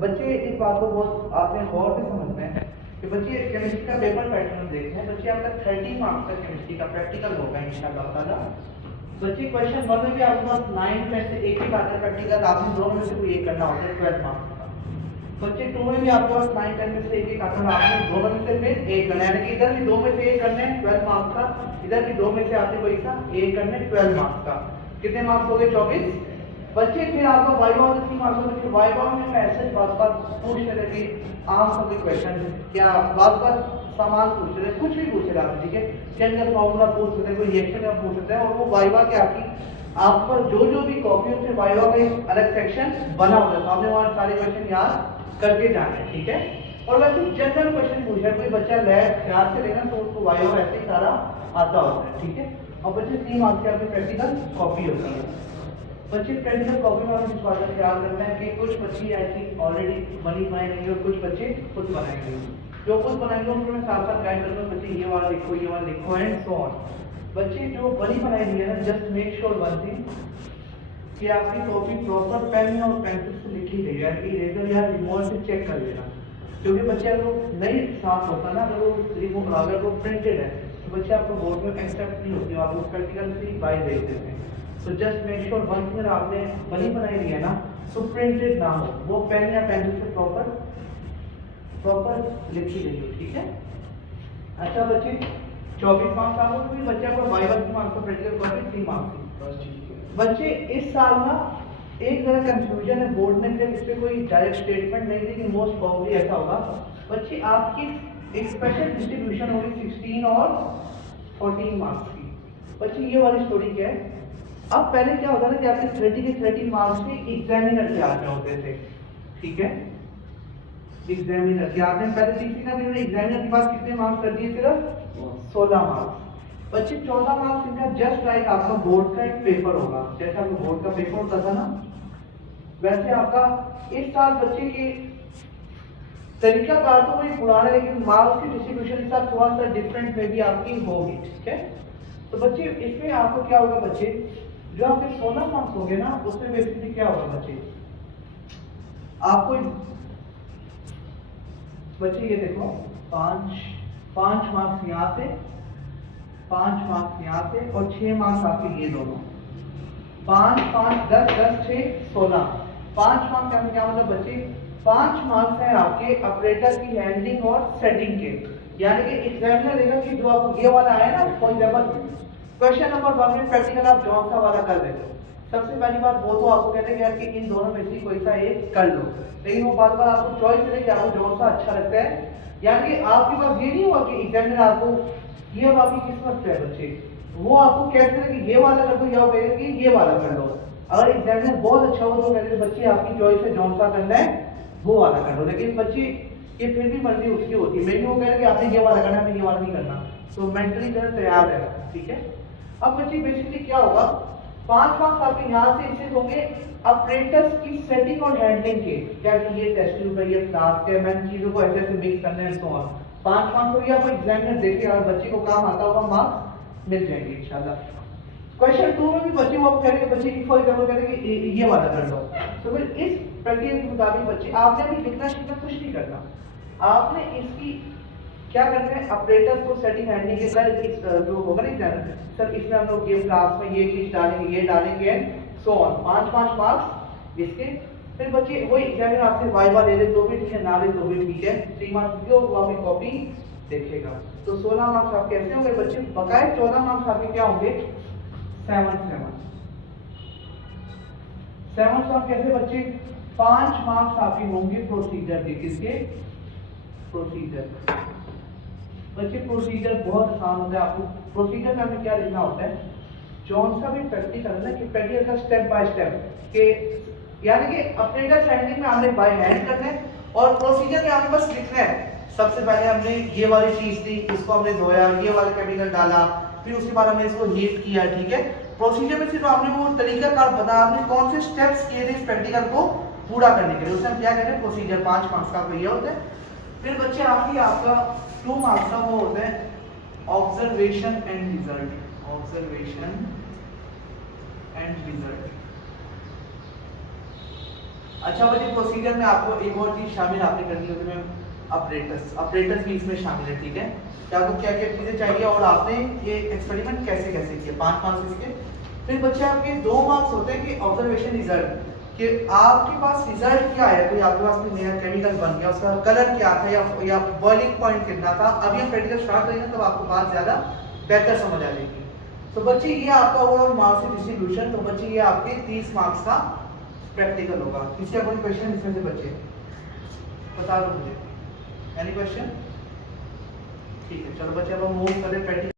बच्चे इस बात को बहुत आपने गौर से समझना है कि बच्चे केमिस्ट्री का पेपर पैटर्न देखते हैं। बच्चे आपका 30 मार्क्स का केमिस्ट्री का प्रैक्टिकल होगा इंशाल्लाह ताला। बच्चे क्वेश्चन 1 में भी आपके पास 9 10 से एक ही बात है प्रैक्टिकल, आपने दोनों में से कोई एक करना होता है 12 मार्क्स का। बच्चे 2 में भी आपके पास 9 10 में से एक एक आता है, आपने दोनों में से फिर एक करना है, यानी कि इधर भी 2 में से एक करने हैं 12 मार्क्स का, इधर भी 2 में से आपने कोई सा एक करने 12 मार्क्स का। कितने मार्क्स हो गए? 24। बच्चे फिर आपका वाइवा और 3 मार्क्स में, फिर वाइवा में ऐसे बात पूछ रहे थे कि आम सब क्वेश्चन क्या बात सामान पूछ रहे थे, कुछ भी पूछ रहे आप, ठीक है, केमिकल फार्मूला पूछ सकते हैं, कोई रिएक्शन का पूछ सकते हैं, और वो वाइवा के आप पर जो भी कॉपी उसमें वाइवा का एक अलग सेक्शन बना होता है, आपने वहाँ सारे क्वेश्चन याद करके जाने, ठीक है। और वैसे जनरल क्वेश्चन पूछ रहा है कोई बच्चा लैब ख्याल से लेना तो उसको वाइवा वैसे ही सारा आता होता है, ठीक है। और बच्चे 3 मार्क्स की आपकी प्रैक्टिकल कॉपी होती है। बच्चे प्रैक्टिकल कॉपी में हमें इस बात का ख्याल रखना है कि कुछ बच्चे ऐसी ऑलरेडी बनी बनाएंगे और कुछ बच्चे खुद बनाएंगे। जो खुद बनाएंगे उनको मैं साथ साथ गाइड करूंगा, बच्चे ये वाला लिखो एंड सो ऑन। बच्चे जो बनी बनाई रही है ना, just make sure one thing कि आपकी कॉपी प्रॉपर पेन और पेंसिल से लिखी गई है, कि इरेजर या रिमूवर से चेक कर लेना, क्योंकि बच्चे अगर वो नहीं साफ होता ना, अगर वो प्रिंटेड है तो बच्चे आपको बोर्ड में एक्सेप्ट नहीं होती, आप उस प्रैक्टिकल से ही बाय देख देते हैं। So just make sure one thing, आपने बनी बनाई रही है ना, सो प्रिंटेड ना हो, वो पेन या पेंसिल से प्रॉपर लिखी गई हो, ठीक है। अच्छा बच्चे 24 मार्क्स आपको, क्योंकि बच्चे आपको वाइवा 3 मार्क्स का प्रैक्टिकल कॉपी 3 मार्क्स की। बच्चे इस साल ना एक जरा कंफ्यूजन है बोर्ड में, फिर इस पे कोई डायरेक्ट स्टेटमेंट नहीं, लेकिन मोस्ट प्रॉब्ली ऐसा होगा बच्चे आपकी एक स्पेशल डिस्ट्रीब्यूशन होगी 16 और 14 मार्क्स की। बच्चे ये वाली स्टोरी क्या है, अब पहले क्या होता था कि आपके 30 के 30 मार्क्स के एग्जामिनर के हाथ में होते थे, ठीक है, एग्जामिनर के आपने पहले तीसरी का भी एग्जामिनर के पास कितने मार्क्स कर दिए? सिर्फ 16 मार्क्स। बच्चे 14 मार्क्स इनका जस्ट लाइक आपका बोर्ड का एक पेपर होगा, जैसे आपका बोर्ड का पेपर होता था ना, वैसे आपका इस साल बच्चे के तरीका कार तो वही पुराना, लेकिन मार्क्स की डिस्ट्रीब्यूशन के साथ थोड़ा सा डिफरेंट में भी आपकी होगी, ठीक है। तो बच्चे इसमें आपको क्या होगा, बच्चे जो आपके 16 मार्क्स होंगे ना, उसमें बेसिकली क्या होगा बच्चे, आपको बच्चे ये देखो 5 मार्क्स यहाँ से, 5 मार्क्स यहाँ से, और 6 मार्क्स आपके ये दोनों, 5 5 10 10 6 16, 5 मार्क्स का क्या मतलब बच्चे, 5 मार्क्स है आपके ऑपरेटर की हैंडलिंग और सेटिंग के, यानी कि एग्जामिनर देगा कि जो आपको ये वाला आया ना, फॉर एग्जांपल क्वेश्चन नंबर 1 में प्रैक्टिकल आप जॉन सा वाला कर देते हो, सबसे पहली बात वो तो आपको कहते हैं कि इन दोनों में से कोई सा एक कर लो, लेकिन वो बात आपको चॉइस है कि आपको जॉन सा अच्छा लगता है, यानी कि आपके पास ये नहीं हुआ कि एग्जामिनर आपको ये अब आपकी किस्मत है बच्चे, वो आपको कहते हैं कि ये वाला कर दो या वो कहेगा कि ये वाला कर लो। अगर एग्जामिनर बहुत अच्छा हो तो कहते हैं बच्चे आपकी चॉइस है जौन सा करना है वो वाला कर लो, लेकिन बच्चे ये फिर भी मर्जी उसकी होती है, मैं वो कह रहा कि आपने ये वाला करना है, ये वाला नहीं करना, तो मेंटली तरह तैयार है, ठीक है। अब बच्चे बेसिकली क्या होगा, 5 मार्क्स आपके यहाँ से इससे होंगे ऑपरेटर्स की सेटिंग और हैंडलिंग के, क्या कि ये टेस्ट ट्यूब है, ये फ्लास्क है, मैंने चीजों को ऐसे ऐसे मिक्स करना है, सो ऑन। 5 मार्क्स हो गया, कोई एग्जामिनर देखे अगर बच्चे को काम आता होगा मार्क्स मिल जाएंगे इंशाल्लाह। क्वेश्चन 2 में भी बच्चे वो कह रहे हैं, बच्चे की फॉर एग्जांपल कह रहे हैं कि ये वाला कर लो, तो फिर इस प्रक्रिया के मुताबिक बच्चे आपने भी लिखना सीखना कुछ नहीं करना, आपने इसकी क्या करना है, ऑपरेटर्स को सेटिंग हैंडलिंग के सर इस जो होगा ना एग्जामिनर, सर इसमें हम लोग ये क्लास में ये चीज डालेंगे, ये डालेंगे, सो ऑन, 5 मार्क्स इसके। फिर बच्चे वही एग्जामिनर आपसे वाइवा ले ले तो भी ठीक है, ना ले तो भी ठीक है, 3 मार्क्स जो वो आपकी कॉपी देखेगा, तो 16 मार्क्स आपके ऐसे होंगे बच्चे। बकाया 14 मार्क्स आपके क्या होंगे, 7 मार्क्स कैसे बच्चे, 5 मार्क्स आपके होंगे प्रोसीजर के, किसके, प्रोसीजर। बच्चे प्रोसीजर बहुत आसान होता है, आपको प्रोसीजर में हमें क्या लिखना होता है, जौन सा भी प्रैक्टिकल है ना, कि प्रैक्टिकल का स्टेप बाय स्टेप के, यानी कि ऑपरेटर हैंडलिंग में हमने बाय हैंड करना है, और प्रोसीजर में हमें बस लिखना है, सबसे पहले हमने ये वाली चीज थी, इसको हमने धोया, ये वाला केमिकल डाला, फिर उसके बाद हमने इसको हीट किया, ठीक है। प्रोसीजर में सिर्फ आपने वो तरीका कार बताया, आपने कौन से स्टेप्स किए थे इस प्रैक्टिकल को पूरा करने के लिए, उसमें हम क्या कहते हैं प्रोसीजर। 5 मार्क्स का ये होता है। फिर बच्चे आपका 2 मार्क्स का वो होता है observation and result, observation and result. अच्छा बच्चे, प्रोसीजर में आपको एक और चीज़ शामिल आपने करनी होती है, ऑपरेटर्स भी इसमें शामिल है, ठीक है। कि आपको क्या क्या चीज़ें चाहिए और आपने ये एक्सपेरिमेंट कैसे कैसे किए, 5 मार्क्स इसके। फिर बच्चे आपके 2 मार्क्स होते हैं कि ऑब्जर्वेशन रिजल्ट, कि आपके पास रिजल्ट क्या है, कोई आपके पास कोई नया केमिकल बन गया, उसका कलर क्या था या बॉइलिंग पॉइंट कितना था। अभी हम प्रैक्टिकल स्टार्ट करेंगे तब आपको बात ज़्यादा बेहतर समझ आ जाएगी। तो बच्चे ये आपका ओवरऑल मार्क्स डिस्ट्रीब्यूशन, तो बच्चे ये आपके 30 मार्क्स का प्रैक्टिकल होगा। किसी का कोई क्वेश्चन इसमें से बच्चे बता दो मुझे, एनी क्वेश्चन? ठीक है, चलो बच्चे अब हम मूव करें प्रैक्टिकल।